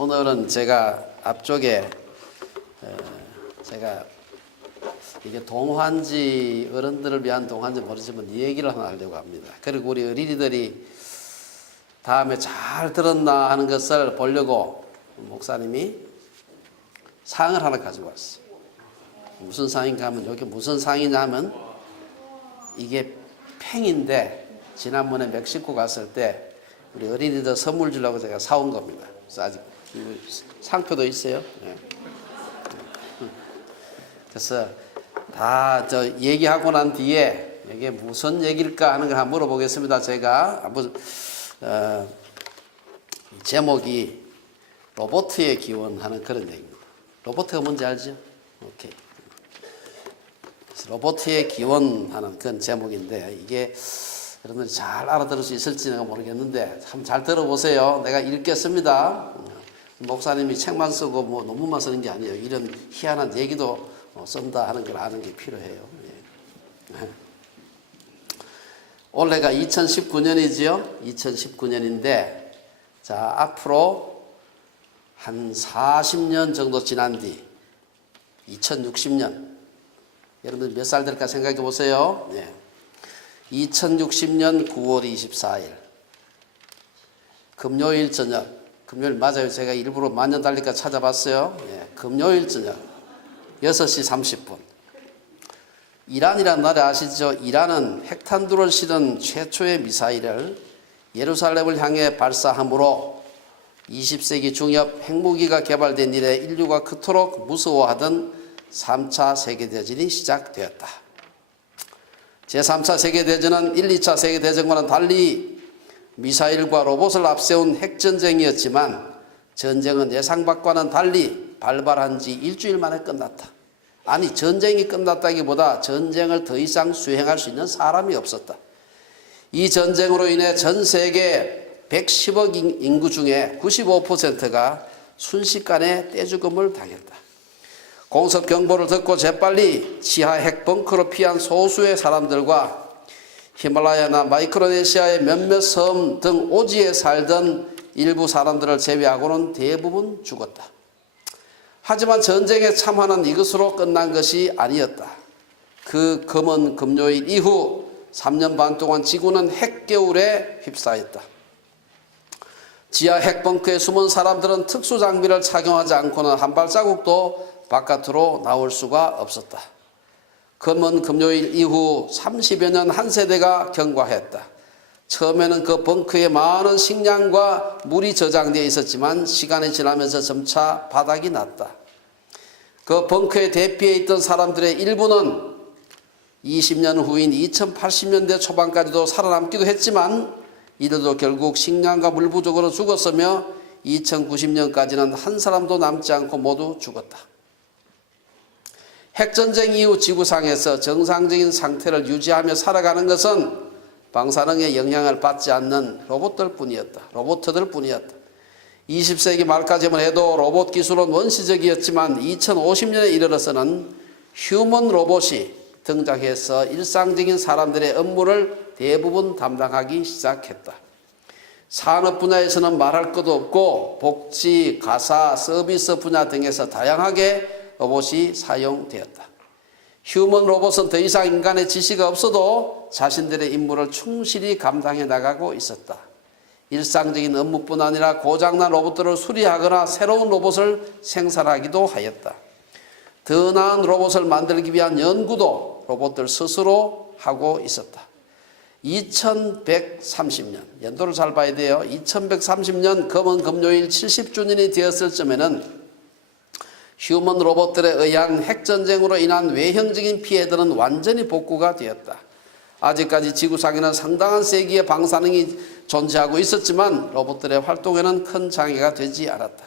오늘은 제가 앞쪽에 제가 이게 동환지 어른들을 위한 동환지 모르지만 이 얘기를 하나 하려고 합니다. 그리고 우리 어린이들이 다음에 잘 들었나 하는 것을 보려고 목사님이 상을 하나 가지고 왔어요. 무슨 상인가 하면 여기 무슨 상이냐 하면 이게 팽인데 지난번에 멕시코 갔을 때 우리 어린이들 선물 주려고 제가 사온 겁니다. 그래서 아직 상표도 있어요. 네. 그래서 다 저 얘기하고 난 뒤에 이게 무슨 얘기일까 하는 걸 한번 물어보겠습니다. 제가 한번 제목이 로봇의 기원하는 그런 얘기입니다. 로봇가 뭔지 알죠? 오케이. 로봇의 기원하는 그런 제목인데 이게 여러분들이 잘 알아들을 수 있을지는 모르겠는데 참 잘 들어보세요. 내가 읽겠습니다. 목사님이 책만 쓰고 뭐 논문만 쓰는 게 아니에요. 이런 희한한 얘기도 쓴다 하는 걸 아는 게 필요해요. 올해가 2019년이지요. 2019년인데 자 앞으로 한 40년 정도 지난 뒤 2060년 여러분들 몇 살 될까 생각해 보세요. 네. 2060년 9월 24일 금요일 저녁, 금요일 맞아요. 제가 일부러 만년 달리까 찾아봤어요. 네. 금요일 저녁 6시 30분 이란이라는 나라 아시죠? 이란은 핵탄두를 실은 최초의 미사일을 예루살렘을 향해 발사함으로 20세기 중엽 핵무기가 개발된 이래 인류가 그토록 무서워하던 3차 세계대전이 시작되었다. 제3차 세계대전은 1, 2차 세계대전과는 달리 미사일과 로봇을 앞세운 핵전쟁이었지만 전쟁은 예상 밖과는 달리 발발한 지 일주일 만에 끝났다. 아니 전쟁이 끝났다기보다 전쟁을 더 이상 수행할 수 있는 사람이 없었다. 이 전쟁으로 인해 전 세계 110억 인구 중에 95%가 순식간에 떼죽음을 당했다. 공습 경보를 듣고 재빨리 지하 핵벙커로 피한 소수의 사람들과 히말라야나 마이크로네시아의 몇몇 섬 등 오지에 살던 일부 사람들을 제외하고는 대부분 죽었다. 하지만 전쟁의 참화는 이것으로 끝난 것이 아니었다. 그 검은 금요일 이후 3년 반 동안 지구는 핵겨울에 휩싸였다. 지하 핵벙커에 숨은 사람들은 특수장비를 착용하지 않고는 한 발자국도 바깥으로 나올 수가 없었다. 검은 금요일 이후 30여 년 한 세대가 경과했다. 처음에는 그 벙커에 많은 식량과 물이 저장되어 있었지만 시간이 지나면서 점차 바닥이 났다. 그 벙커에 대피해 있던 사람들의 일부는 20년 후인 2080년대 초반까지도 살아남기도 했지만 이들도 결국 식량과 물 부족으로 죽었으며 2090년까지는 한 사람도 남지 않고 모두 죽었다. 핵전쟁 이후 지구상에서 정상적인 상태를 유지하며 살아가는 것은 방사능의 영향을 받지 않는 로봇들 뿐이었다. 20세기 말까지만 해도 로봇 기술은 원시적이었지만 2050년에 이르러서는 휴먼 로봇이 등장해서 일상적인 사람들의 업무를 대부분 담당하기 시작했다. 산업 분야에서는 말할 것도 없고 복지, 가사, 서비스 분야 등에서 다양하게 로봇이 사용되었다. 휴먼 로봇은 더 이상 인간의 지시가 없어도 자신들의 임무를 충실히 감당해 나가고 있었다. 일상적인 업무뿐 아니라 고장난 로봇들을 수리하거나 새로운 로봇을 생산하기도 하였다. 더 나은 로봇을 만들기 위한 연구도 로봇들 스스로 하고 있었다. 2130년, 연도를 잘 봐야 돼요. 2130년 검은 금요일 70주년이 되었을 쯤에는 휴먼 로봇들에 의한 핵전쟁으로 인한 외형적인 피해들은 완전히 복구가 되었다. 아직까지 지구상에는 상당한 세기의 방사능이 존재하고 있었지만 로봇들의 활동에는 큰 장애가 되지 않았다.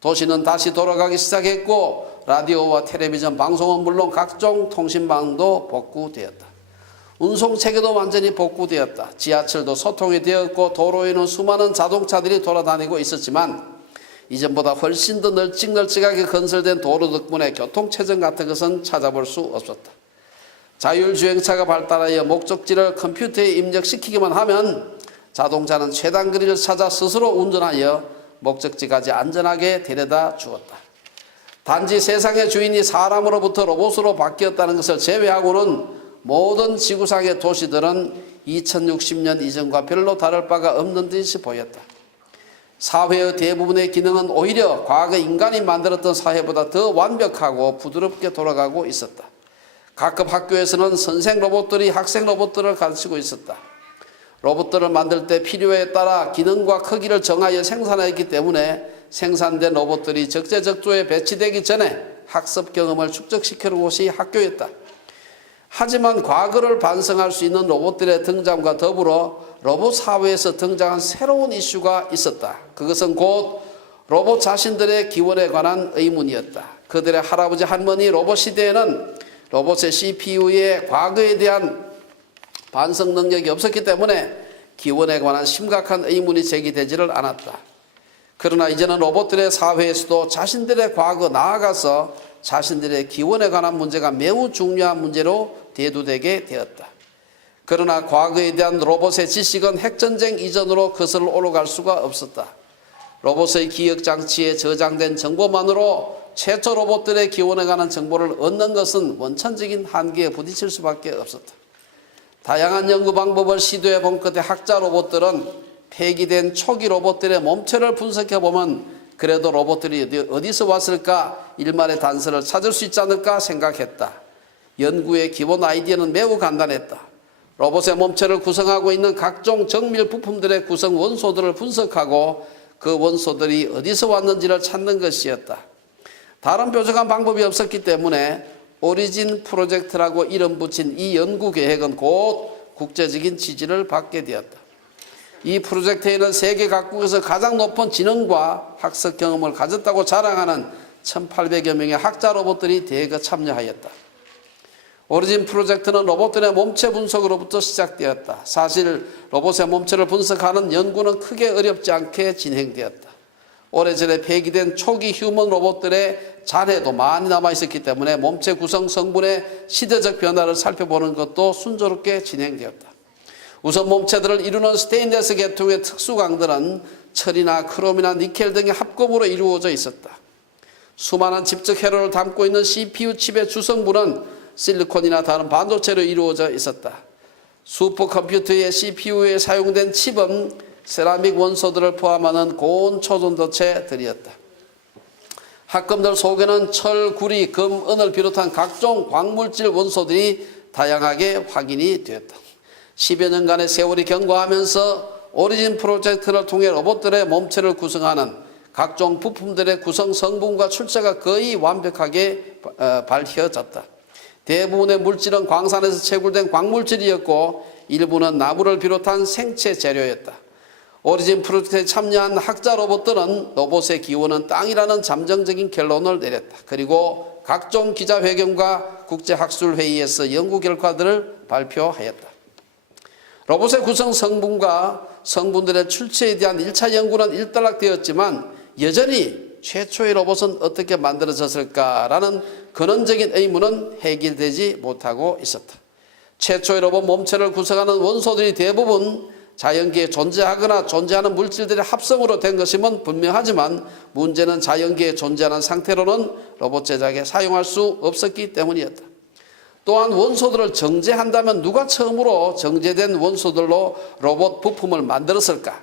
도시는 다시 돌아가기 시작했고 라디오와 텔레비전 방송은 물론 각종 통신망도 복구되었다. 운송체계도 완전히 복구되었다. 지하철도 소통이 되었고 도로에는 수많은 자동차들이 돌아다니고 있었지만 이전보다 훨씬 더 널찍널찍하게 건설된 도로 덕분에 교통체증 같은 것은 찾아볼 수 없었다. 자율주행차가 발달하여 목적지를 컴퓨터에 입력시키기만 하면 자동차는 최단 거리를 찾아 스스로 운전하여 목적지까지 안전하게 데려다 주었다. 단지 세상의 주인이 사람으로부터 로봇으로 바뀌었다는 것을 제외하고는 모든 지구상의 도시들은 2060년 이전과 별로 다를 바가 없는 듯이 보였다. 사회의 대부분의 기능은 오히려 과거 인간이 만들었던 사회보다 더 완벽하고 부드럽게 돌아가고 있었다. 각급 학교에서는 선생 로봇들이 학생 로봇들을 가르치고 있었다. 로봇들을 만들 때 필요에 따라 기능과 크기를 정하여 생산했기 때문에 생산된 로봇들이 적재적소에 배치되기 전에 학습 경험을 축적시키는 곳이 학교였다. 하지만 과거를 반성할 수 있는 로봇들의 등장과 더불어 로봇 사회에서 등장한 새로운 이슈가 있었다. 그것은 곧 로봇 자신들의 기원에 관한 의문이었다. 그들의 할아버지 할머니 로봇 시대에는 로봇의 CPU의 과거에 대한 반성 능력이 없었기 때문에 기원에 관한 심각한 의문이 제기되지를 않았다. 그러나 이제는 로봇들의 사회에서도 자신들의 과거 나아가서 자신들의 기원에 관한 문제가 매우 중요한 문제로 대두되게 되었다. 그러나 과거에 대한 로봇의 지식은 핵전쟁 이전으로 거슬러 올라갈 수가 없었다. 로봇의 기억장치에 저장된 정보만으로 최초 로봇들의 기원에 관한 정보를 얻는 것은 원천적인 한계에 부딪힐 수밖에 없었다. 다양한 연구 방법을 시도해 본 끝에 학자 로봇들은 폐기된 초기 로봇들의 몸체를 분석해 보면 그래도 로봇들이 어디서 왔을까 일말의 단서를 찾을 수 있지 않을까 생각했다. 연구의 기본 아이디어는 매우 간단했다. 로봇의 몸체를 구성하고 있는 각종 정밀 부품들의 구성 원소들을 분석하고 그 원소들이 어디서 왔는지를 찾는 것이었다. 다른 뾰족한 방법이 없었기 때문에 오리진 프로젝트라고 이름 붙인 이 연구 계획은 곧 국제적인 지지를 받게 되었다. 이 프로젝트에는 세계 각국에서 가장 높은 지능과 학습 경험을 가졌다고 자랑하는 1,800여 명의 학자 로봇들이 대거 참여하였다. 오리진 프로젝트는 로봇들의 몸체 분석으로부터 시작되었다. 사실 로봇의 몸체를 분석하는 연구는 크게 어렵지 않게 진행되었다. 오래전에 폐기된 초기 휴먼 로봇들의 잔해도 많이 남아있었기 때문에 몸체 구성 성분의 시대적 변화를 살펴보는 것도 순조롭게 진행되었다. 우선 몸체들을 이루는 스테인리스 계통의 특수강들은 철이나 크롬이나 니켈 등의 합금으로 이루어져 있었다. 수많은 집적 회로를 담고 있는 CPU 칩의 주성분은 실리콘이나 다른 반도체로 이루어져 있었다. 슈퍼컴퓨터의 CPU에 사용된 칩은 세라믹 원소들을 포함하는 고온 초전도체들이었다. 합금들 속에는 철, 구리, 금, 은을 비롯한 각종 광물질 원소들이 다양하게 확인이 되었다. 10여 년간의 세월이 경과하면서 오리진 프로젝트를 통해 로봇들의 몸체를 구성하는 각종 부품들의 구성 성분과 출처가 거의 완벽하게 밝혀졌다. 대부분의 물질은 광산에서 채굴된 광물질이었고 일부는 나무를 비롯한 생체 재료였다. 오리진 프로젝트에 참여한 학자 로봇들은 로봇의 기원은 땅이라는 잠정적인 결론을 내렸다. 그리고 각종 기자회견과 국제학술회의에서 연구 결과들을 발표하였다. 로봇의 구성 성분과 성분들의 출처에 대한 1차 연구는 일단락되었지만 여전히 최초의 로봇은 어떻게 만들어졌을까라는 근원적인 의문은 해결되지 못하고 있었다. 최초의 로봇 몸체를 구성하는 원소들이 대부분 자연계에 존재하거나 존재하는 물질들의 합성으로 된 것임은 분명하지만 문제는 자연계에 존재하는 상태로는 로봇 제작에 사용할 수 없었기 때문이었다. 또한 원소들을 정제한다면 누가 처음으로 정제된 원소들로 로봇 부품을 만들었을까?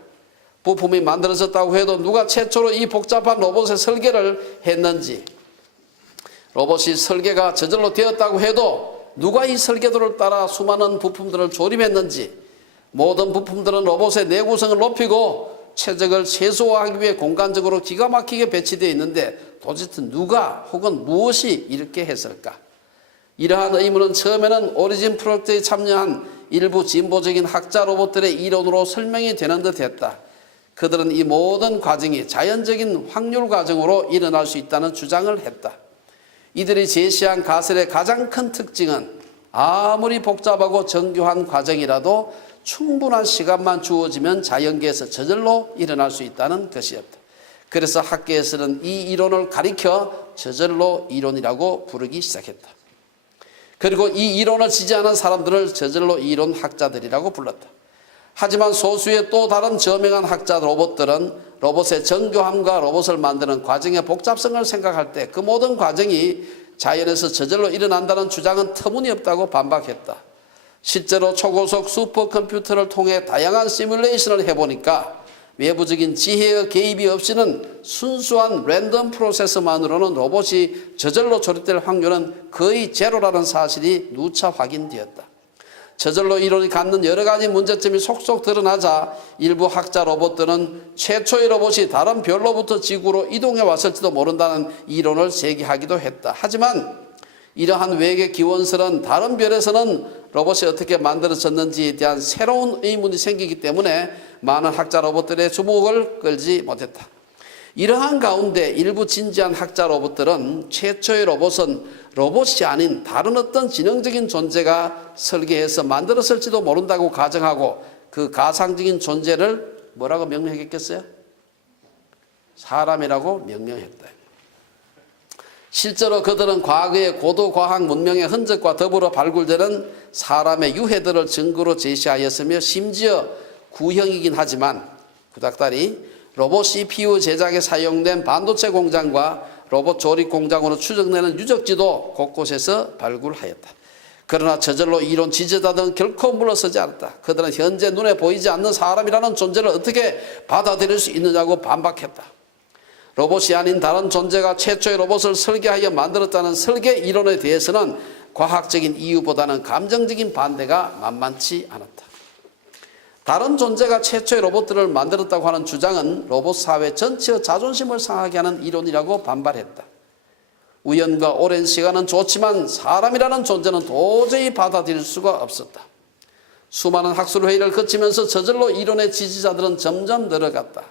부품이 만들어졌다고 해도 누가 최초로 이 복잡한 로봇의 설계를 했는지, 로봇이 설계가 저절로 되었다고 해도 누가 이 설계도를 따라 수많은 부품들을 조립했는지, 모든 부품들은 로봇의 내구성을 높이고 최적을 최소화하기 위해 공간적으로 기가 막히게 배치되어 있는데 도대체 누가 혹은 무엇이 이렇게 했을까? 이러한 의문은 처음에는 오리진 프로젝트에 참여한 일부 진보적인 학자 로봇들의 이론으로 설명이 되는 듯 했다. 그들은 이 모든 과정이 자연적인 확률 과정으로 일어날 수 있다는 주장을 했다. 이들이 제시한 가설의 가장 큰 특징은 아무리 복잡하고 정교한 과정이라도 충분한 시간만 주어지면 자연계에서 저절로 일어날 수 있다는 것이었다. 그래서 학계에서는 이 이론을 가리켜 저절로 이론이라고 부르기 시작했다. 그리고 이 이론을 지지하는 사람들을 저절로 이론 학자들이라고 불렀다. 하지만 소수의 또 다른 저명한 학자 로봇들은 로봇의 정교함과 로봇을 만드는 과정의 복잡성을 생각할 때 그 모든 과정이 자연에서 저절로 일어난다는 주장은 터무니없다고 반박했다. 실제로 초고속 슈퍼컴퓨터를 통해 다양한 시뮬레이션을 해보니까 외부적인 지혜의 개입이 없이는 순수한 랜덤 프로세스만으로는 로봇이 저절로 조립될 확률은 거의 제로라는 사실이 누차 확인되었다. 저절로 이론이 갖는 여러 가지 문제점이 속속 드러나자 일부 학자 로봇들은 최초의 로봇이 다른 별로부터 지구로 이동해 왔을지도 모른다는 이론을 제기하기도 했다. 하지만 이러한 외계 기원설은 다른 별에서는 로봇이 어떻게 만들어졌는지에 대한 새로운 의문이 생기기 때문에 많은 학자 로봇들의 주목을 끌지 못했다. 이러한 가운데 일부 진지한 학자 로봇들은 최초의 로봇은 로봇이 아닌 다른 어떤 지능적인 존재가 설계해서 만들었을지도 모른다고 가정하고 그 가상적인 존재를 뭐라고 명명했겠어요? 사람이라고 명명했다. 실제로 그들은 과거의 고도 과학 문명의 흔적과 더불어 발굴되는 사람의 유해들을 증거로 제시하였으며 심지어 구형이긴 하지만 구닥다리 로봇 CPU 제작에 사용된 반도체 공장과 로봇 조립 공장으로 추정되는 유적지도 곳곳에서 발굴하였다. 그러나 저절로 이론 지지자들은 결코 물러서지 않았다. 그들은 현재 눈에 보이지 않는 사람이라는 존재를 어떻게 받아들일 수 있느냐고 반박했다. 로봇이 아닌 다른 존재가 최초의 로봇을 설계하여 만들었다는 설계 이론에 대해서는 과학적인 이유보다는 감정적인 반대가 만만치 않았다. 다른 존재가 최초의 로봇들을 만들었다고 하는 주장은 로봇 사회 전체의 자존심을 상하게 하는 이론이라고 반발했다. 우연과 오랜 시간은 좋지만 사람이라는 존재는 도저히 받아들일 수가 없었다. 수많은 학술회의를 거치면서 저절로 이론의 지지자들은 점점 늘어갔다.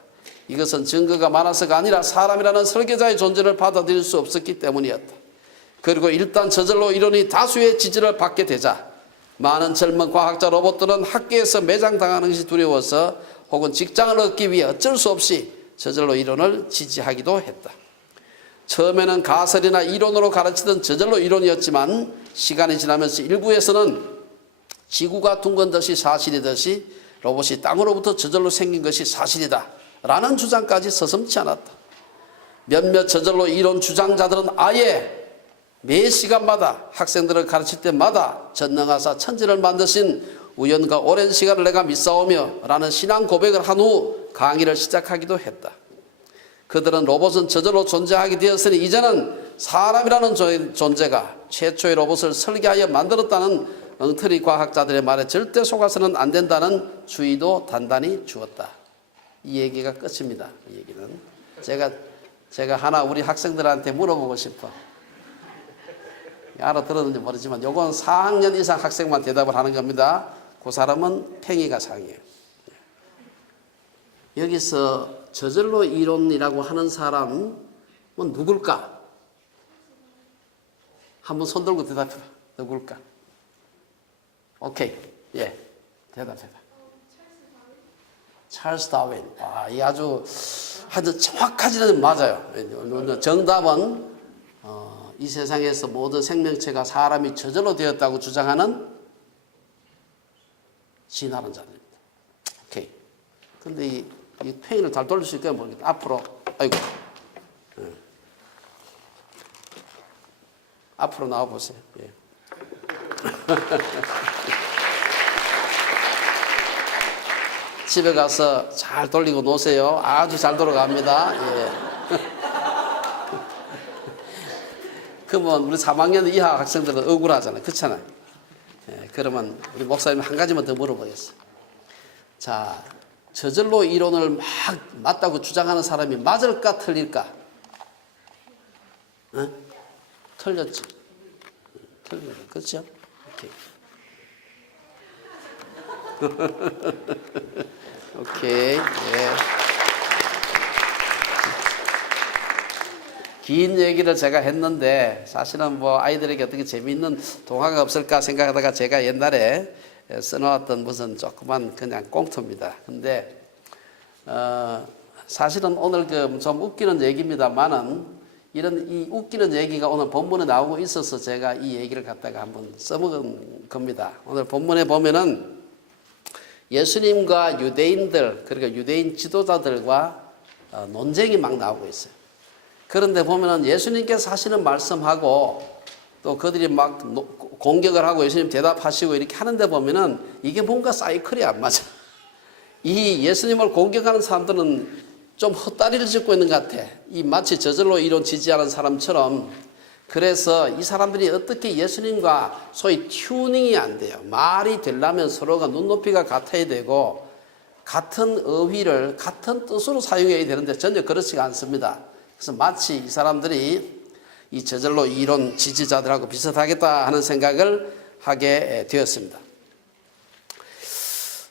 이것은 증거가 많아서가 아니라 사람이라는 설계자의 존재를 받아들일 수 없었기 때문이었다. 그리고 일단 저절로 이론이 다수의 지지를 받게 되자 많은 젊은 과학자 로봇들은 학계에서 매장당하는 것이 두려워서 혹은 직장을 얻기 위해 어쩔 수 없이 저절로 이론을 지지하기도 했다. 처음에는 가설이나 이론으로 가르치던 저절로 이론이었지만 시간이 지나면서 일부에서는 지구가 둥근 듯이 사실이듯이 로봇이 땅으로부터 저절로 생긴 것이 사실이다 라는 주장까지 서슴지 않았다. 몇몇 저절로 이론 주장자들은 아예 매 시간마다 학생들을 가르칠 때마다 전능하사 천지를 만드신 우연과 오랜 시간을 내가 믿사오며 라는 신앙 고백을 한 후 강의를 시작하기도 했다. 그들은 로봇은 저절로 존재하게 되었으니 이제는 사람이라는 존재가 최초의 로봇을 설계하여 만들었다는 엉터리 과학자들의 말에 절대 속아서는 안 된다는 주의도 단단히 주었다. 이 얘기가 끝입니다. 이 얘기는 제가 하나 우리 학생들한테 물어보고 싶어. 알아들었는지 모르지만 요건 4학년 이상 학생만 대답을 하는 겁니다. 그 사람은 팽이가 상이에요. 여기서 저절로 이론이라고 하는 사람은 누굴까? 한번 손 들고 대답해봐. 누굴까? 오케이. 예. 대답해봐. 찰스 다윈. 이 아주 정확하지는 맞아요. 정답은 이 세상에서 모든 생명체가 사람이 저절로 되었다고 주장하는 진화론 자들입니다. 오케이. 근데 이 팽이를 잘 돌릴 수 있을까 모르겠다. 앞으로, 아이고. 앞으로 나와보세요. 예. 집에 가서 잘 돌리고 노세요. 아주 잘 돌아갑니다. 예. 그러면 우리 3학년 이하 학생들은 억울하잖아요. 그렇잖아요. 예, 그러면 우리 목사님 한 가지만 더 물어보겠어요. 자, 저절로 이론을 막 맞다고 주장하는 사람이 맞을까 틀릴까? 어? 틀렸지. 틀렸죠. 그렇죠? 오케이. 오케이. 예. 긴 얘기를 제가 했는데 사실은 뭐 아이들에게 어떻게 재미있는 동화가 없을까 생각하다가 제가 옛날에 써놓았던 무슨 조그만 그냥 꽁트입니다. 근데 사실은 오늘 좀 웃기는 얘기입니다만은 이런 이 웃기는 얘기가 오늘 본문에 나오고 있어서 제가 이 얘기를 갖다가 한번 써먹은 겁니다. 오늘 본문에 보면은 예수님과 유대인들 그러니까 유대인 지도자들과 논쟁이 막 나오고 있어요. 그런데 보면은 예수님께서 하시는 말씀하고 또 그들이 막 공격을 하고 예수님 대답하시고 이렇게 하는데 보면은 이게 뭔가 사이클이 안 맞아. 이 예수님을 공격하는 사람들은 좀 헛다리를 짚고 있는 것 같아. 이 마치 저절로 이론 지지하는 사람처럼. 그래서 이 사람들이 어떻게 예수님과 소위 튜닝이 안 돼요. 말이 되려면 서로가 눈높이가 같아야 되고 같은 어휘를 같은 뜻으로 사용해야 되는데 전혀 그렇지가 않습니다. 그래서 마치 이 사람들이 이 저절로 이론 지지자들하고 비슷하겠다 하는 생각을 하게 되었습니다.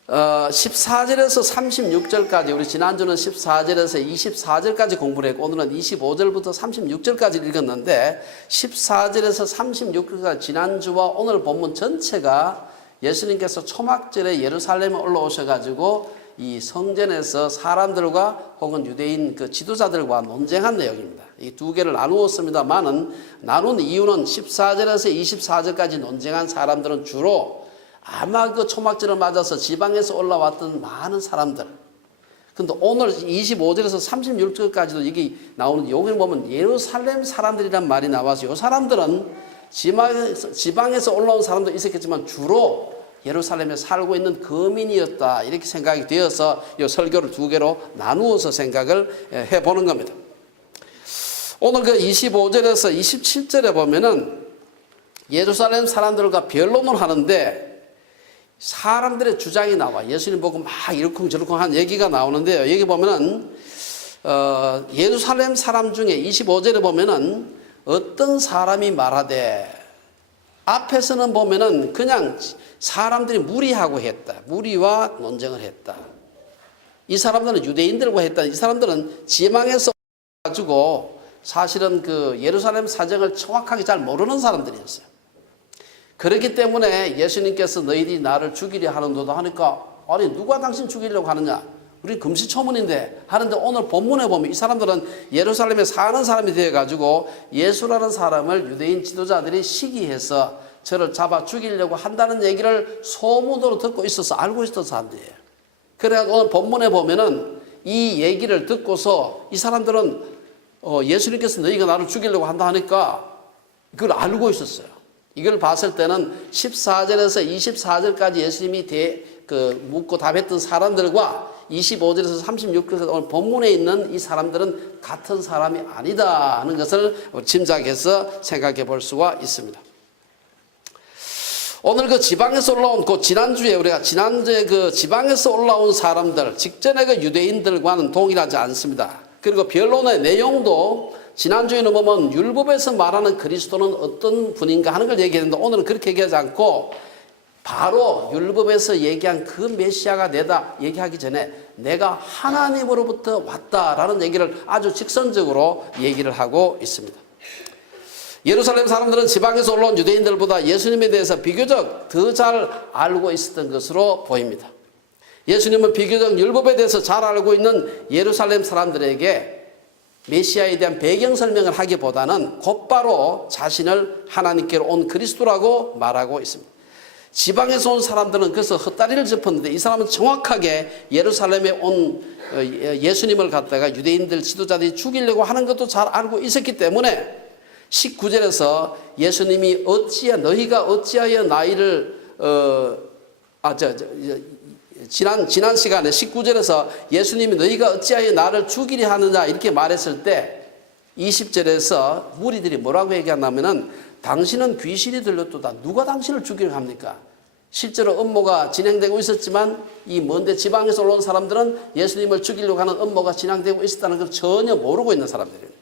14절에서 36절까지, 우리 지난주는 14절에서 24절까지 공부를 했고 오늘은 25절부터 36절까지 읽었는데 14절에서 36절까지 지난주와 오늘 본문 전체가 예수님께서 초막절에 예루살렘에 올라오셔가지고 이 성전에서 사람들과 혹은 유대인 그 지도자들과 논쟁한 내용입니다. 이 두 개를 나누었습니다만은 나눈 이유는 14절에서 24절까지 논쟁한 사람들은 주로 아마 그 초막절을 맞아서 지방에서 올라왔던 많은 사람들. 근데 오늘 25절에서 36절까지도 이게 나오는 여기를 보면 예루살렘 사람들이란 말이 나와서 이 사람들은 지방에서 올라온 사람도 있었겠지만 주로 예루살렘에 살고 있는 거민이었다 이렇게 생각이 되어서 이 설교를 두 개로 나누어서 생각을 해보는 겁니다. 오늘 그 25절에서 27절에 보면은 예루살렘 사람들과 변론을 하는데 사람들의 주장이 나와. 예수님 보고 막 이러쿵저러쿵 한 얘기가 나오는데요. 여기 보면은 예루살렘 사람 중에 25절에 보면은 어떤 사람이 말하되, 앞에서는 보면은 그냥 사람들이 무리하고 했다. 무리와 논쟁을 했다. 이 사람들은 유대인들과 했다. 이 사람들은 지방에서 가지고 사실은 그 예루살렘 사정을 정확하게 잘 모르는 사람들이었어요. 그렇기 때문에 예수님께서 너희들이 나를 죽이려 하는도다 하니까, 아니 누가 당신 죽이려고 하느냐, 우리 금시초문인데 하는데, 오늘 본문에 보면 이 사람들은 예루살렘에 사는 사람이 되어가지고 예수라는 사람을 유대인 지도자들이 시기해서 저를 잡아 죽이려고 한다는 얘기를 소문으로 듣고 있어서 알고 있었던 사람들이에요. 그래서 오늘 본문에 보면은 이 얘기를 듣고서 이 사람들은 예수님께서 너희가 나를 죽이려고 한다 하니까 그걸 알고 있었어요. 이걸 봤을 때는 14절에서 24절까지 예수님이 묻고 답했던 사람들과 25절에서 36절에서 오늘 본문에 있는 이 사람들은 같은 사람이 아니다 하는 것을 짐작해서 생각해 볼 수가 있습니다. 오늘 그 지방에서 올라온, 지난주에 그 지방에서 올라온 사람들, 직전에 그 유대인들과는 동일하지 않습니다. 그리고 변론의 내용도 지난주에는 보면 율법에서 말하는 그리스도는 어떤 분인가 하는 걸 얘기했는데 오늘은 그렇게 얘기하지 않고 바로 율법에서 얘기한 그 메시아가 내다 얘기하기 전에 내가 하나님으로부터 왔다라는 얘기를 아주 직선적으로 얘기를 하고 있습니다. 예루살렘 사람들은 지방에서 올라온 유대인들보다 예수님에 대해서 비교적 더 잘 알고 있었던 것으로 보입니다. 예수님은 비교적 율법에 대해서 잘 알고 있는 예루살렘 사람들에게 메시아에 대한 배경 설명을 하기보다는 곧바로 자신을 하나님께로 온 그리스도라고 말하고 있습니다. 지방에서 온 사람들은 그래서 헛다리를 짚었는데 이 사람은 정확하게 예루살렘에 온 예수님을 갖다가 유대인들 지도자들이 죽이려고 하는 것도 잘 알고 있었기 때문에 19절에서 예수님이 너희가 어찌하여 나이를 지난 시간에 19절에서 예수님이 너희가 어찌하여 나를 죽이려 하느냐 이렇게 말했을 때 20절에서 무리들이 뭐라고 얘기하냐면은 당신은 귀신이 들렸도다. 누가 당신을 죽이려 합니까? 실제로 음모가 진행되고 있었지만 이 먼데 지방에서 올라온 사람들은 예수님을 죽이려고 하는 음모가 진행되고 있었다는 걸 전혀 모르고 있는 사람들이에요.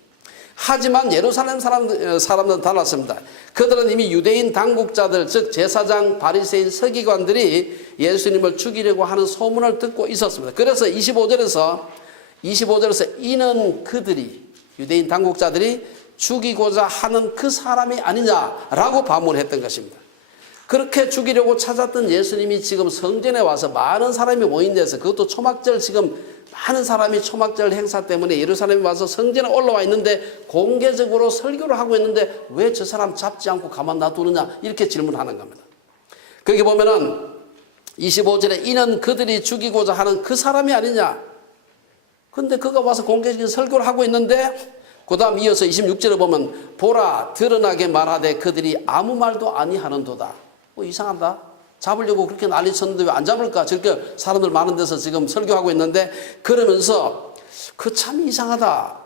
하지만 예루살렘 사람들은 달랐습니다. 그들은 이미 유대인 당국자들, 즉 제사장, 바리새인, 서기관들이 예수님을 죽이려고 하는 소문을 듣고 있었습니다. 그래서 25절에서 이는 그들이, 유대인 당국자들이 죽이고자 하는 그 사람이 아니냐라고 반문을 했던 것입니다. 그렇게 죽이려고 찾았던 예수님이 지금 성전에 와서 많은 사람이 모인 데서, 그것도 초막절, 지금 많은 사람이 초막절 행사 때문에 예루살렘에 와서 성전에 올라와 있는데 공개적으로 설교를 하고 있는데 왜 저 사람 잡지 않고 가만 놔두느냐 이렇게 질문하는 겁니다. 거기 보면은 25절에 이는 그들이 죽이고자 하는 그 사람이 아니냐, 근데 그가 와서 공개적인 설교를 하고 있는데 그 다음 이어서 26절에 보면 보라 드러나게 말하되 그들이 아무 말도 아니하는도다. 이상하다. 잡으려고 그렇게 난리 쳤는데 왜 안 잡을까? 저렇게 사람들 많은 데서 지금 설교하고 있는데 그러면서 그 참 이상하다.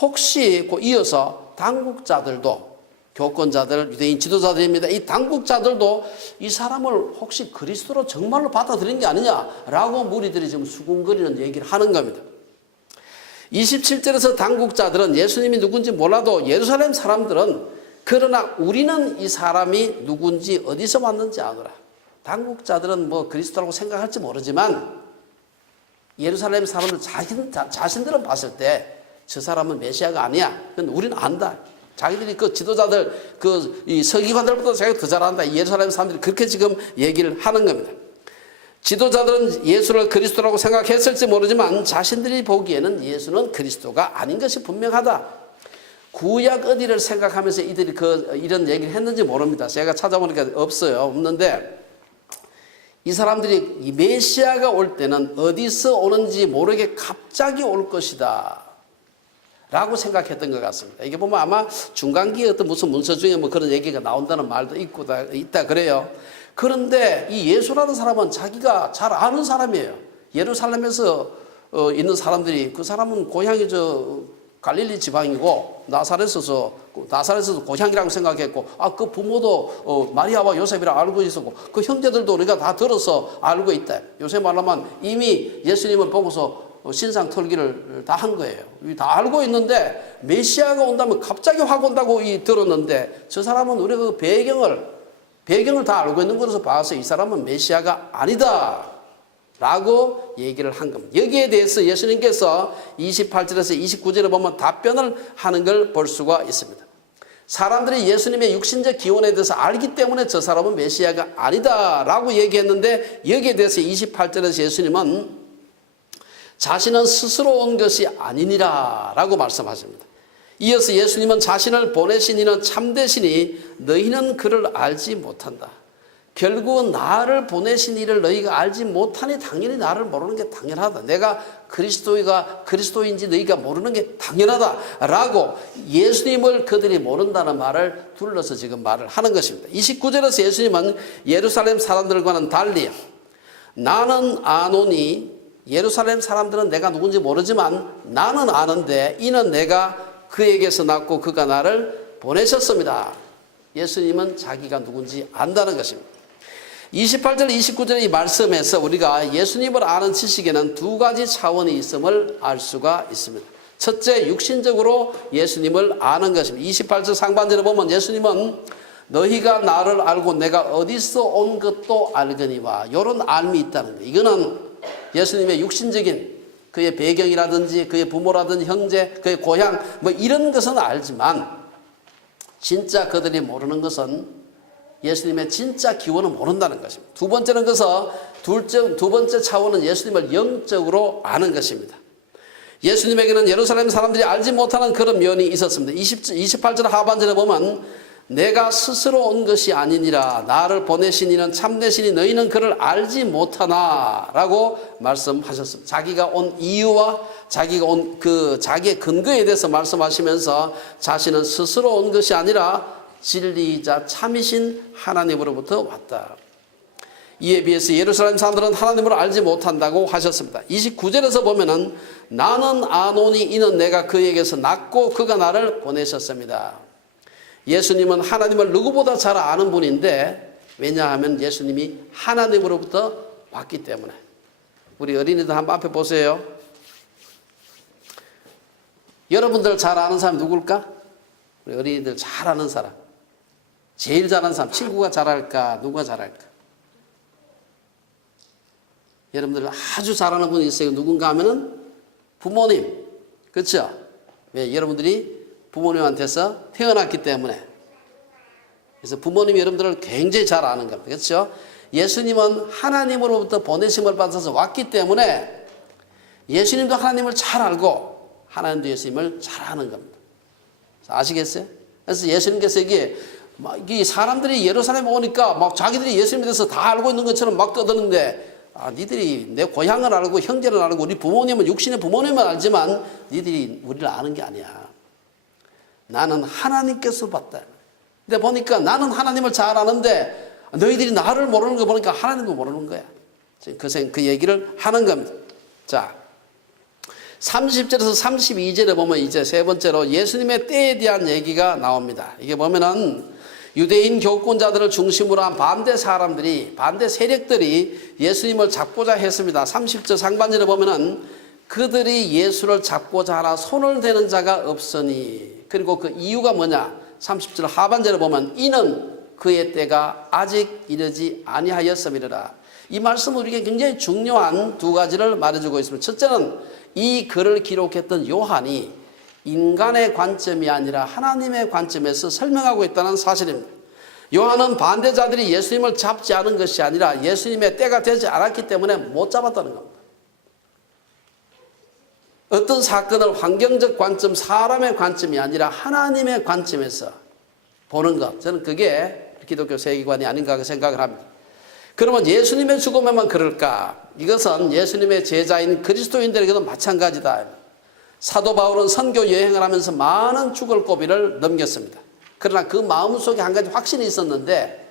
혹시 이어서 당국자들도 교권자들, 유대인 지도자들입니다. 이 당국자들도 이 사람을 혹시 그리스도로 정말로 받아들인 게 아니냐라고 무리들이 지금 수군거리는 얘기를 하는 겁니다. 27절에서 당국자들은 예수님이 누군지 몰라도 예루살렘 사람들은 그러나 우리는 이 사람이 누군지 어디서 왔는지 아노라. 당국자들은 뭐 그리스도라고 생각할지 모르지만 예루살렘 사람들 자신들은 봤을 때 저 사람은 메시아가 아니야. 근데 우리는 안다. 자기들이 그 지도자들, 이 서기관들보다 자기가 더 잘한다. 이 예루살렘 사람들이 그렇게 지금 얘기를 하는 겁니다. 지도자들은 예수를 그리스도라고 생각했을지 모르지만 자신들이 보기에는 예수는 그리스도가 아닌 것이 분명하다. 구약 어디를 생각하면서 이들이 이런 얘기를 했는지 모릅니다. 제가 찾아보니까 없는데 이 사람들이 이 메시아가 올 때는 어디서 오는지 모르게 갑자기 올 것이다 라고 생각했던 것 같습니다. 이게 보면 아마 중간기에 어떤 무슨 문서 중에 뭐 그런 얘기가 나온다는 말도 있다 그래요. 그런데 이 예수라는 사람은 자기가 잘 아는 사람이에요. 예루살렘에서 있는 사람들이 그 사람은 고향이 갈릴리 지방이고 나사렛에서 고향이라고 생각했고 그 부모도 마리아와 요셉이라 알고 있었고 그 형제들도 우리가 다 들어서 알고 있다. 요새 말하면 이미 예수님을 보고서 신상 털기를 다 한 거예요. 다 알고 있는데 메시아가 온다면 갑자기 확 온다고 들었는데 저 사람은 우리가 그 배경을 다 알고 있는 것으로 봐서 이 사람은 메시아가 아니다 라고 얘기를 한 겁니다. 여기에 대해서 예수님께서 28절에서 29절에 보면 답변을 하는 걸 볼 수가 있습니다. 사람들이 예수님의 육신적 기원에 대해서 알기 때문에 저 사람은 메시아가 아니다 라고 얘기했는데 여기에 대해서 28절에서 예수님은 자신은 스스로 온 것이 아니니라 라고 말씀하십니다. 이어서 예수님은 자신을 보내신 이는 참되시니 너희는 그를 알지 못한다. 결국은 나를 보내신 이를 너희가 알지 못하니 당연히 나를 모르는 게 당연하다. 내가 그리스도인지 너희가 모르는 게 당연하다 라고 예수님을 그들이 모른다는 말을 둘러서 지금 말을 하는 것입니다. 29절에서 예수님은 예루살렘 사람들과는 달리 나는 아노니 예루살렘 사람들은 내가 누군지 모르지만 나는 아는데 이는 내가 그에게서 낳고 그가 나를 보내셨습니다. 예수님은 자기가 누군지 안다는 것입니다. 28절 29절의 이 말씀에서 우리가 예수님을 아는 지식에는 두 가지 차원이 있음을 알 수가 있습니다. 첫째, 육신적으로 예수님을 아는 것입니다. 28절 상반절에 보면 예수님은 너희가 나를 알고 내가 어디서 온 것도 알거니와 이런 알미 있다는 거예요. 이거는 예수님의 육신적인 그의 배경이라든지 그의 부모라든지 형제, 그의 고향 뭐 이런 것은 알지만 진짜 그들이 모르는 것은 예수님의 진짜 기원은 모른다는 것입니다. 두 번째 차원은 예수님을 영적으로 아는 것입니다. 예수님에게는 예루살렘 사람들이 알지 못하는 그런 면이 있었습니다. 28절 하반절에 보면 내가 스스로 온 것이 아니니라 나를 보내신 이는 참되시니 너희는 그를 알지 못하나 라고 말씀하셨습니다. 자기가 온 이유와 자기가 온 자기의 근거에 대해서 말씀하시면서 자신은 스스로 온 것이 아니라 진리이자 참이신 하나님으로부터 왔다. 이에 비해서 예루살렘 사람들은 하나님을 알지 못한다고 하셨습니다. 29절에서 보면은 나는 아노니 이는 내가 그에게서 낳고 그가 나를 보내셨습니다. 예수님은 하나님을 누구보다 잘 아는 분인데 왜냐하면 예수님이 하나님으로부터 왔기 때문에. 우리 어린이들 한번 앞에 보세요. 여러분들 잘 아는 사람이 누굴까? 우리 어린이들 잘 아는 사람. 제일 잘하는 사람. 친구가 잘할까? 누가 잘할까? 여러분들 아주 잘하는 분이 있어요. 누군가 하면은 부모님. 그렇죠? 왜? 여러분들이 부모님한테서 태어났기 때문에. 그래서 부모님이 여러분들을 굉장히 잘 아는 겁니다. 그렇죠? 예수님은 하나님으로부터 보내심을 받아서 왔기 때문에 예수님도 하나님을 잘 알고 하나님도 예수님을 잘 아는 겁니다. 아시겠어요? 그래서 예수님께서 이게 사람들이 예루살렘에 오니까 막 자기들이 예수님에 대해서 다 알고 있는 것처럼 막 떠드는데 니들이 내 고향을 알고 형제를 알고 우리 부모님은 육신의 부모님은 알지만 니들이 우리를 아는 게 아니야. 나는 하나님께서 봤다. 근데 보니까 나는 하나님을 잘 아는데 너희들이 나를 모르는 거 보니까 하나님도 모르는 거야. 그 얘기를 하는 겁니다. 자, 30절에서 32절에 보면 이제 세 번째로 예수님의 때에 대한 얘기가 나옵니다. 이게 보면은 유대인 교권자들을 중심으로 한 반대 사람들이, 반대 세력들이 예수님을 잡고자 했습니다. 30절 상반절에 보면은 그들이 예수를 잡고자 하나 손을 대는 자가 없으니, 그리고 그 이유가 뭐냐? 30절 하반절에 보면 이는 그의 때가 아직 이르지 아니하였음이라. 이 말씀은 우리에게 굉장히 중요한 두 가지를 말해주고 있습니다. 첫째는 이 글을 기록했던 요한이 인간의 관점이 아니라 하나님의 관점에서 설명하고 있다는 사실입니다. 요한은 반대자들이 예수님을 잡지 않은 것이 아니라 예수님의 때가 되지 않았기 때문에 못 잡았다는 겁니다. 어떤 사건을 환경적 관점, 사람의 관점이 아니라 하나님의 관점에서 보는 것, 저는 그게 기독교 세계관이 아닌가 생각을 합니다. 그러면 예수님의 죽음에만 그럴까? 이것은 예수님의 제자인 그리스도인들에게도 마찬가지다. 사도 바울은 선교 여행을 하면서 많은 죽을 고비를 넘겼습니다. 그러나 그 마음속에 한 가지 확신이 있었는데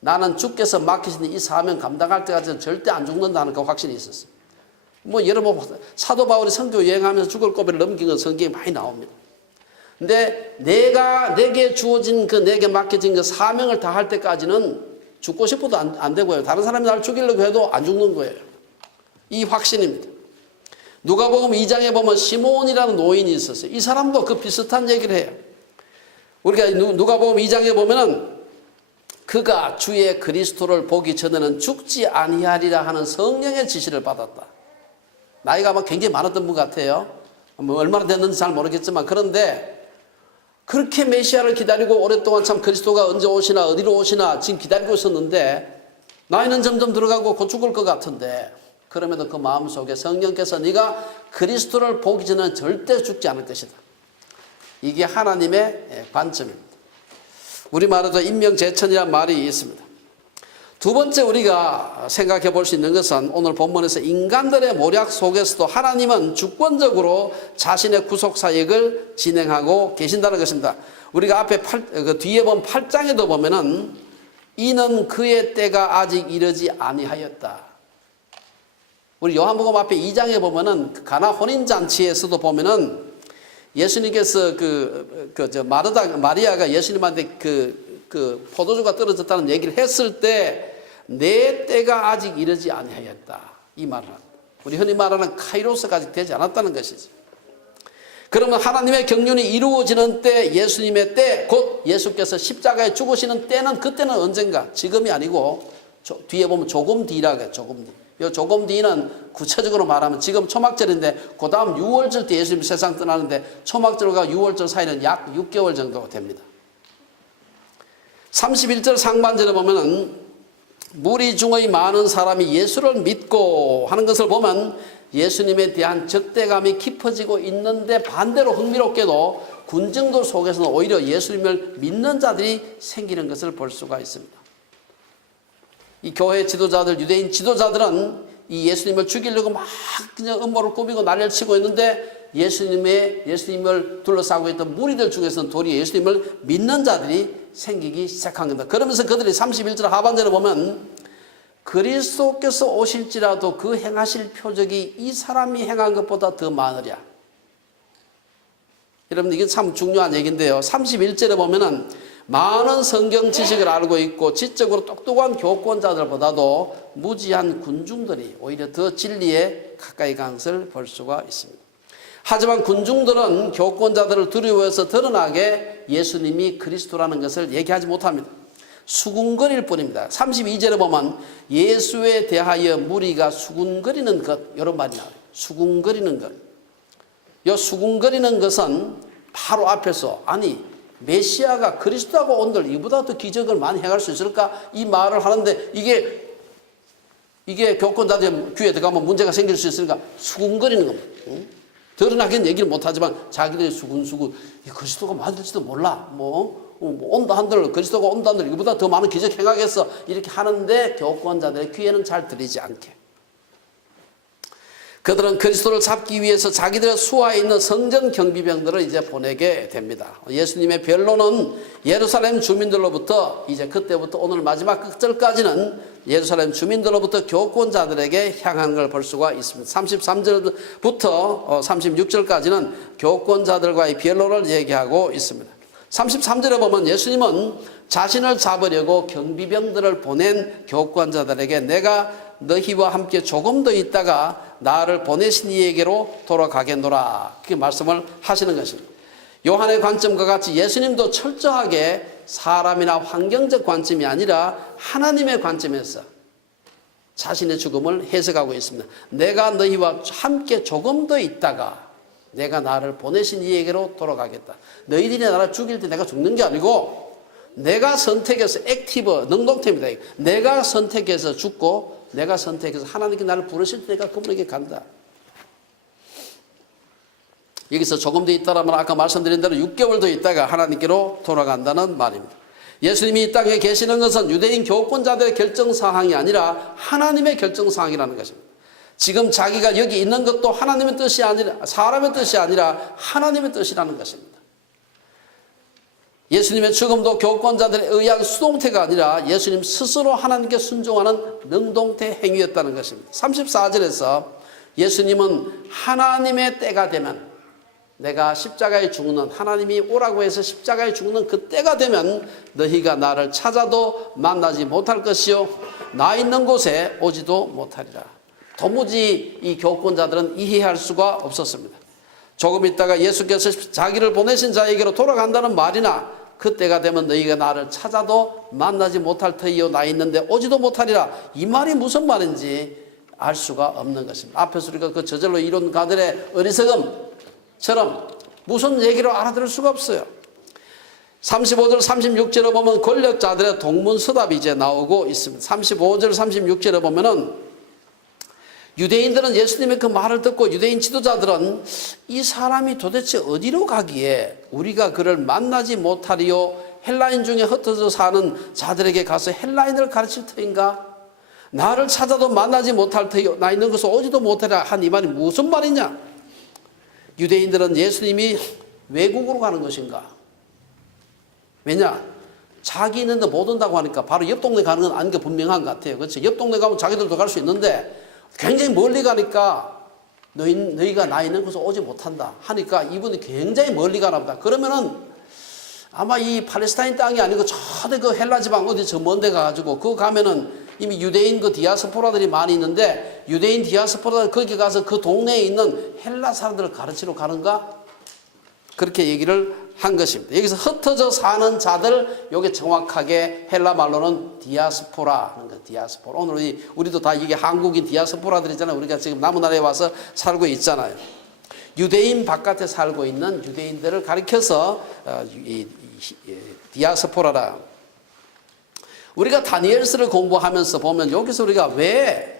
나는 주께서 맡기신 이 사명 감당할 때까지는 절대 안 죽는다는 그 확신이 있었어요. 여러분 사도 바울이 선교 여행하면서 죽을 고비를 넘긴 건 성경에 많이 나옵니다. 근데 내게 주어진 내게 맡겨진 그 사명을 다할 때까지는 죽고 싶어도 안 되고요. 다른 사람이 나를 죽이려고 해도 안 죽는 거예요. 이 확신입니다. 누가복음 2장에 보면 시몬이라는 노인이 있었어요. 이 사람도 그 비슷한 얘기를 해요. 우리가 누가복음 2장에 보면은 그가 주의 그리스도를 보기 전에는 죽지 아니하리라 하는 성령의 지시를 받았다. 나이가 아마 굉장히 많았던 분 같아요. 얼마나 됐는지 잘 모르겠지만, 그런데 그렇게 메시아를 기다리고 오랫동안 참 그리스도가 언제 오시나 어디로 오시나 지금 기다리고 있었는데 나이는 점점 들어가고 곧 죽을 것 같은데, 그럼에도 그 마음속에 성령께서 네가 그리스도를 보기 전에는 절대 죽지 않을 것이다. 이게 하나님의 관점입니다. 우리말에도 인명재천이라는 말이 있습니다. 두 번째 우리가 생각해 볼 수 있는 것은 오늘 본문에서 인간들의 모략 속에서도 하나님은 주권적으로 자신의 구속 사역을 진행하고 계신다는 것입니다. 우리가 앞에 뒤에 본 8장에도 보면은 이는 그의 때가 아직 이르지 아니하였다. 우리 요한복음 앞에 2장에 보면은 가나 혼인잔치에서도 보면은 예수님께서 마리아가 예수님한테 포도주가 떨어졌다는 얘기를 했을 때 내 때가 아직 이르지 아니하였다. 이 말을 합니다. 우리 흔히 말하는 카이로스가 아직 되지 않았다는 것이죠. 그러면 하나님의 경륜이 이루어지는 때, 예수님의 때, 곧 예수께서 십자가에 죽으시는 때는, 그때는 언젠가, 지금이 아니고 뒤에 보면 조금 뒤라고 해요. 조금 뒤. 이 조금 뒤는 구체적으로 말하면 지금 초막절인데 그 다음 6월절 때 예수님이 세상 떠나는데 초막절과 6월절 사이는 약 6개월 정도 됩니다. 31절 상반절에 보면은 무리 중의 많은 사람이 예수를 믿고 하는 것을 보면 예수님에 대한 적대감이 깊어지고 있는데, 반대로 흥미롭게도 군중들 속에서는 오히려 예수님을 믿는 자들이 생기는 것을 볼 수가 있습니다. 이 교회 지도자들, 유대인 지도자들은 이 예수님을 죽이려고 막 그냥 음모를 꾸미고 난리를 치고 있는데 예수님을 둘러싸고 있던 무리들 중에서는 도리어 예수님을 믿는 자들이 생기기 시작한 겁니다. 그러면서 그들이 31절 하반절에 보면 그리스도께서 오실지라도 그 행하실 표적이 이 사람이 행한 것보다 더 많으랴. 여러분 이게 참 중요한 얘기인데요. 31절에 보면은 많은 성경 지식을 알고 있고 지적으로 똑똑한 교권자들보다도 무지한 군중들이 오히려 더 진리에 가까이 간 것을 볼 수가 있습니다. 하지만 군중들은 교권자들을 두려워해서 드러나게 예수님이 그리스도라는 것을 얘기하지 못합니다. 수군거릴 뿐입니다. 32절에 보면 예수에 대하여 무리가 수군거리는 것, 이런 말이 나와요. 수군거리는 것. 이 수군거리는 것은 바로 앞에서 아니 메시아가 그리스도하고 온들 이보다 더 기적을 많이 행할 수 있을까? 이 말을 하는데 이게 교권자들 귀에 들어가면 문제가 생길 수 있으니까 수군거리는 겁니다. 드러나긴 얘기를 못하지만 자기들이 수군수군 그리스도가 맞을지도 몰라. 온다 한들 그리스도가 온다 한들 이보다 더 많은 기적 행하겠어. 이렇게 하는데 교권자들의 귀에는 잘 들리지 않게. 그들은 그리스도를 잡기 위해서 자기들의 수하에 있는 성전 경비병들을 이제 보내게 됩니다. 예수님의 변론은 예루살렘 주민들로부터 이제 그때부터 오늘 마지막 끝절까지는 예루살렘 주민들로부터 교권자들에게 향한 걸 볼 수가 있습니다. 33절부터 36절까지는 교권자들과의 변론을 얘기하고 있습니다. 33절에 보면 예수님은 자신을 잡으려고 경비병들을 보낸 교권자들에게 내가 너희와 함께 조금 더 있다가 나를 보내신 이에게로 돌아가겠노라, 그렇게 말씀을 하시는 것입니다. 요한의 관점과 같이 예수님도 철저하게 사람이나 환경적 관점이 아니라 하나님의 관점에서 자신의 죽음을 해석하고 있습니다. 내가 너희와 함께 조금 더 있다가 내가 나를 보내신 이에게로 돌아가겠다. 너희들이 나를 죽일 때 내가 죽는 게 아니고 내가 선택해서 액티브, 능동태입니다. 내가 선택해서 죽고 내가 선택해서 하나님께 나를 부르실 때 내가 그분에게 간다. 여기서 조금 더 있다라면 아까 말씀드린 대로 6개월 더 있다가 하나님께로 돌아간다는 말입니다. 예수님이 이 땅에 계시는 것은 유대인 교권자들의 결정사항이 아니라 하나님의 결정사항이라는 것입니다. 지금 자기가 여기 있는 것도 하나님의 뜻이 아니라, 사람의 뜻이 아니라 하나님의 뜻이라는 것입니다. 예수님의 죽음도 교권자들에 의한 수동태가 아니라 예수님 스스로 하나님께 순종하는 능동태 행위였다는 것입니다. 34절에서 예수님은 하나님의 때가 되면, 내가 십자가에 죽는, 하나님이 오라고 해서 십자가에 죽는 그 때가 되면 너희가 나를 찾아도 만나지 못할 것이요 나 있는 곳에 오지도 못하리라. 도무지 이 교권자들은 이해할 수가 없었습니다. 조금 있다가 예수께서 자기를 보내신 자에게로 돌아간다는 말이나 그때가 되면 너희가 나를 찾아도 만나지 못할 터이요 나 있는데 오지도 못하리라, 이 말이 무슨 말인지 알 수가 없는 것입니다. 앞에서 우리가 그 저절로 이론가들의 어리석음처럼 무슨 얘기로 알아들을 수가 없어요. 35절 36절에 보면 권력자들의 동문서답이 이제 나오고 있습니다. 35절 36절에 보면은 유대인들은 예수님의 그 말을 듣고 유대인 지도자들은 이 사람이 도대체 어디로 가기에 우리가 그를 만나지 못하리요, 헬라인 중에 흩어져 사는 자들에게 가서 헬라인을 가르칠 터인가, 나를 찾아도 만나지 못할 터이요 나 있는 곳에 오지도 못하리라 한 이 말이 무슨 말이냐. 유대인들은 예수님이 외국으로 가는 것인가, 왜냐 자기 있는데 못 온다고 하니까 바로 옆 동네 가는 건 아닌 게 분명한 것 같아요. 그렇죠? 옆 동네 가면 자기들도 갈 수 있는데 굉장히 멀리 가니까 너희가 나 있는 곳에 오지 못한다 하니까 이분이 굉장히 멀리 가나 보다. 그러면은 아마 이 팔레스타인 땅이 아니고 저대 그 헬라 지방 어디 저 먼 데 가가지고 그거 가면은 이미 유대인 그 디아스포라들이 많이 있는데 유대인 디아스포라들 거기 가서 그 동네에 있는 헬라 사람들을 가르치러 가는가? 그렇게 얘기를 한 것입니다. 여기서 흩어져 사는 자들, 이게 정확하게 헬라 말로는 디아스포라 하는 거. 디아스포라. 오늘 우리도 다 이게 한국인 디아스포라들이잖아요. 우리가 지금 남은 나라에 와서 살고 있잖아요. 유대인 바깥에 살고 있는 유대인들을 가리켜서 디아스포라라. 우리가 다니엘서를 공부하면서 보면 여기서 우리가 왜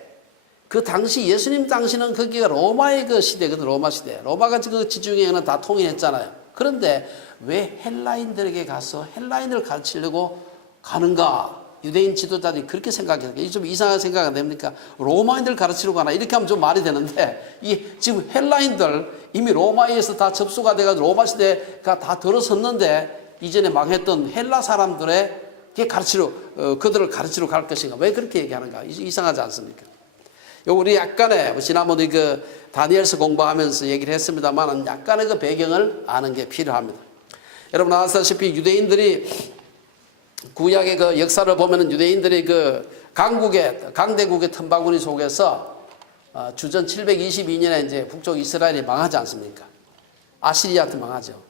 그 당시 예수님 당시는 거기가 로마의 그 시대거든. 로마 시대. 로마가 그 지중해는 다 통일했잖아요. 그런데 왜 헬라인들에게 가서 헬라인을 가르치려고 가는가? 유대인 지도자들이 그렇게 생각해요. 이게 좀 이상한 생각 안 됩니까? 로마인들 가르치러 가나? 이렇게 하면 좀 말이 되는데, 지금 헬라인들 이미 로마에서 다 접수가 돼가지고 로마 시대가 다 들어섰는데, 이전에 망했던 헬라 사람들에게 그들을 가르치러 갈 것인가? 왜 그렇게 얘기하는가? 이상하지 않습니까? 우리 약간의, 지난번에 그 다니엘서 공부하면서 얘기를 했습니다만, 약간의 그 배경을 아는 게 필요합니다. 여러분 아시다시피 유대인들이 구약의 그 역사를 보면은 유대인들이 그 강대국의 틈바구니 속에서 주전 722년에 이제 북쪽 이스라엘이 망하지 않습니까? 아시리아한테 망하죠.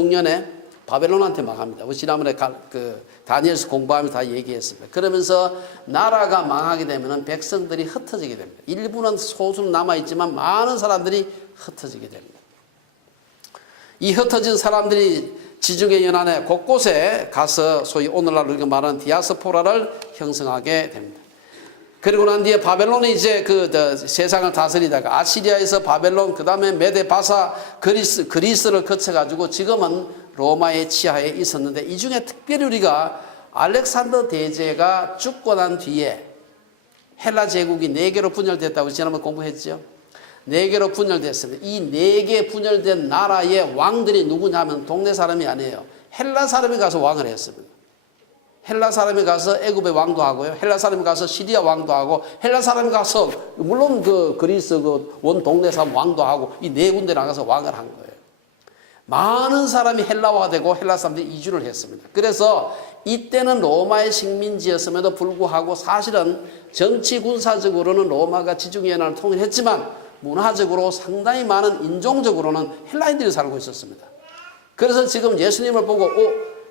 6년에 바벨론한테 망합니다. 지난번에 그 다니엘서 공부하면서 다 얘기했습니다. 그러면서 나라가 망하게 되면 백성들이 흩어지게 됩니다. 일부는 소수는 남아있지만 많은 사람들이 흩어지게 됩니다. 이 흩어진 사람들이 지중해 연안에 곳곳에 가서 소위 오늘날 우리가 말하는 디아스포라를 형성하게 됩니다. 그리고 난 뒤에 바벨론이 이제 세상을 다스리다가 아시리아에서 바벨론, 그 다음에 메데, 바사, 그리스를 거쳐가지고 지금은 로마의 치하에 있었는데, 이 중에 특별히 우리가 알렉산더 대제가 죽고 난 뒤에 헬라 제국이 4개로 분열됐다고 지난번에 공부했죠. 4개로 분열됐습니다. 이 4개 분열된 나라의 왕들이 누구냐면 동네 사람이 아니에요. 헬라 사람이 가서 왕을 했습니다. 헬라 사람이 가서 애굽의 왕도 하고요. 헬라 사람이 가서 시리아 왕도 하고, 헬라 사람이 가서 물론 그 그리스 그 원 동네 사람 왕도 하고, 이 4군데 나가서 왕을 한 거예요. 많은 사람이 헬라화되고 헬라 사람들이 이주를 했습니다. 그래서 이때는 로마의 식민지였음에도 불구하고 사실은 정치 군사적으로는 로마가 지중해 연안을 통일했지만 문화적으로 상당히 많은 인종적으로는 헬라인들이 살고 있었습니다. 그래서 지금 예수님을 보고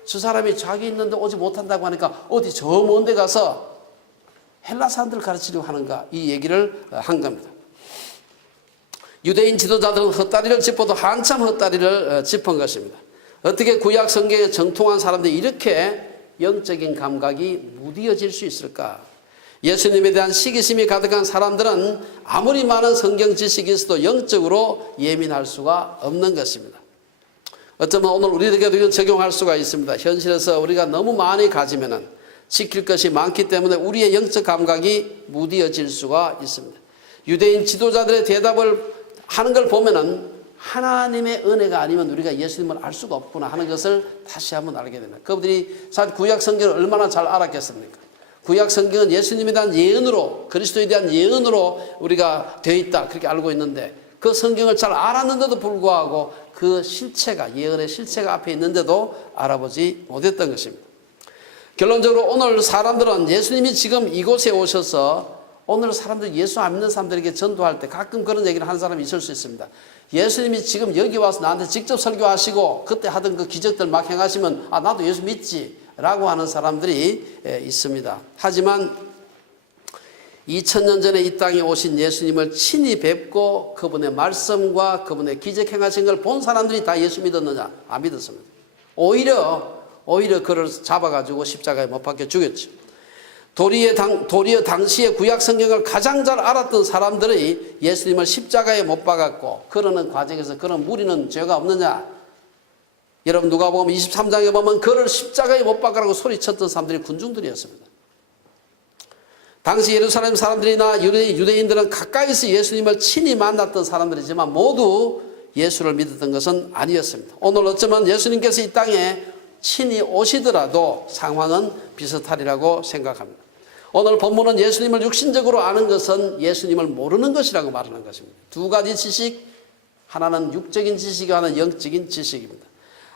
저 사람이 자기 있는데 오지 못한다고 하니까 어디 저 먼 데 가서 헬라 사람들을 가르치려고 하는가, 이 얘기를 한 겁니다. 유대인 지도자들은 헛다리를 짚어도 한참 헛다리를 짚은 것입니다. 어떻게 구약 성경에 정통한 사람들이 이렇게 영적인 감각이 무뎌질 수 있을까? 예수님에 대한 시기심이 가득한 사람들은 아무리 많은 성경 지식이 있어도 영적으로 예민할 수가 없는 것입니다. 어쩌면 오늘 우리에게도 이건 적용할 수가 있습니다. 현실에서 우리가 너무 많이 가지면은 지킬 것이 많기 때문에 우리의 영적 감각이 무뎌질 수가 있습니다. 유대인 지도자들의 대답을 하는 걸 보면은 하나님의 은혜가 아니면 우리가 예수님을 알 수가 없구나 하는 것을 다시 한번 알게 됩니다. 그분들이 사실 구약 성경을 얼마나 잘 알았겠습니까? 구약 성경은 예수님에 대한 예언으로, 그리스도에 대한 예언으로 우리가 되어 있다 그렇게 알고 있는데, 그 성경을 잘 알았는데도 불구하고 그 실체가, 예언의 실체가 앞에 있는데도 알아보지 못했던 것입니다. 결론적으로 오늘 사람들은 예수님이 지금 이곳에 오셔서, 오늘 사람들 예수 안 믿는 사람들에게 전도할 때 가끔 그런 얘기를 하는 사람이 있을 수 있습니다. 예수님이 지금 여기 와서 나한테 직접 설교하시고 그때 하던 그 기적들 막 행하시면 나도 예수 믿지 라고 하는 사람들이 있습니다. 하지만 2000년 전에 이 땅에 오신 예수님을 친히 뵙고 그분의 말씀과 그분의 기적 행하신 걸 본 사람들이 다 예수 믿었느냐? 안 믿었습니다. 오히려 그를 잡아가지고 십자가에 못 박혀 죽였죠. 도리어 당시에 구약 성경을 가장 잘 알았던 사람들이 예수님을 십자가에 못 박았고, 그러는 과정에서 그런 무리는 죄가 없느냐? 여러분 누가복음 23장에 보면 그를 십자가에 못 박으라고 소리쳤던 사람들이 군중들이었습니다. 당시 예루살렘 사람들이나 유대인들은 가까이서 예수님을 친히 만났던 사람들이지만 모두 예수를 믿었던 것은 아니었습니다. 오늘 어쩌면 예수님께서 이 땅에 친히 오시더라도 상황은 비슷하리라고 생각합니다. 오늘 본문은 예수님을 육신적으로 아는 것은 예수님을 모르는 것이라고 말하는 것입니다. 두 가지 지식, 하나는 육적인 지식이, 하나는 영적인 지식입니다.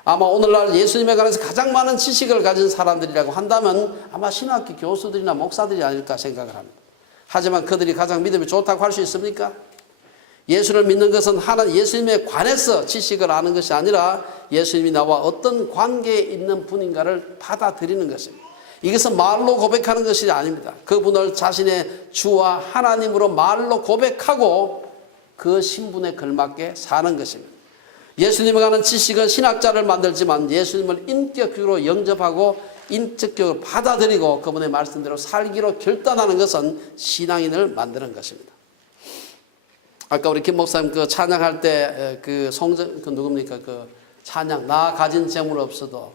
아마 오늘날 예수님에 관해서 가장 많은 지식을 가진 사람들이라고 한다면 아마 신학교 교수들이나 목사들이 아닐까 생각을 합니다. 하지만 그들이 가장 믿음이 좋다고 할 수 있습니까? 예수를 믿는 것은 하나님 예수님에 관해서 지식을 아는 것이 아니라 예수님이 나와 어떤 관계에 있는 분인가를 받아들이는 것입니다. 이것은 말로 고백하는 것이 아닙니다. 그분을 자신의 주와 하나님으로 말로 고백하고 그 신분에 걸맞게 사는 것입니다. 예수님에 관한 지식은 신학자를 만들지만 예수님을 인격적으로 영접하고 인격적으로 받아들이고 그분의 말씀대로 살기로 결단하는 것은 신앙인을 만드는 것입니다. 아까 우리 김 목사님 그 찬양할 때 그 성전 그 누굽니까? 그 찬양 나 가진 재물 없어도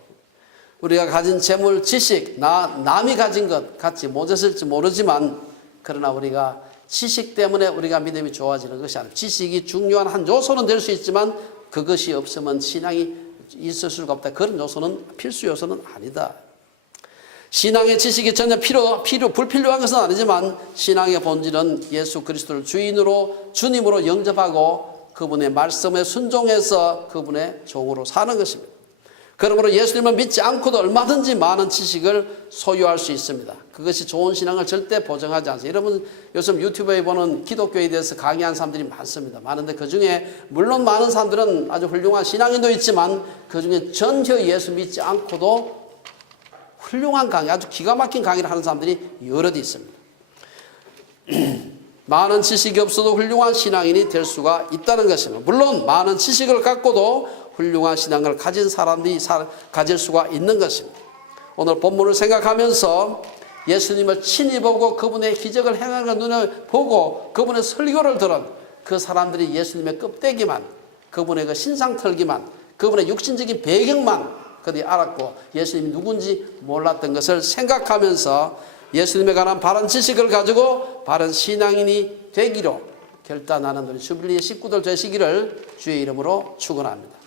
우리가 가진 재물 지식 남이 가진 것 같이 못했을지 모르지만 그러나 우리가 지식 때문에 우리가 믿음이 좋아지는 것이 아닙니다. 지식이 중요한 한 요소는 될 수 있지만 그것이 없으면 신앙이 있을 수가 없다. 그런 요소는 필수 요소는 아니다. 신앙의 지식이 전혀 불필요한 것은 아니지만 신앙의 본질은 예수 그리스도를 주인으로 주님으로 영접하고 그분의 말씀에 순종해서 그분의 종으로 사는 것입니다. 그러므로 예수님을 믿지 않고도 얼마든지 많은 지식을 소유할 수 있습니다. 그것이 좋은 신앙을 절대 보장하지 않습니다. 여러분 요즘 유튜브에 보는 기독교에 대해서 강의한 사람들이 많습니다. 많은데 그중에 물론 많은 사람들은 아주 훌륭한 신앙인도 있지만 그중에 전혀 예수 믿지 않고도 훌륭한 강의, 아주 기가 막힌 강의를 하는 사람들이 여럿 있습니다. 많은 지식이 없어도 훌륭한 신앙인이 될 수가 있다는 것입니다. 물론 많은 지식을 갖고도 훌륭한 신앙을 가진 사람들이 가질 수가 있는 것입니다. 오늘 본문을 생각하면서 예수님을 친히 보고 그분의 기적을 행하는 걸 눈에 보고 그분의 설교를 들은 그 사람들이 예수님의 껍데기만, 그분의 그 신상털기만, 그분의 육신적인 배경만 그들이 알았고 예수님이 누군지 몰랐던 것을 생각하면서 예수님에 관한 바른 지식을 가지고 바른 신앙인이 되기로 결단하는 우리 주빌리 식구들 되시기를 주의 이름으로 축원합니다.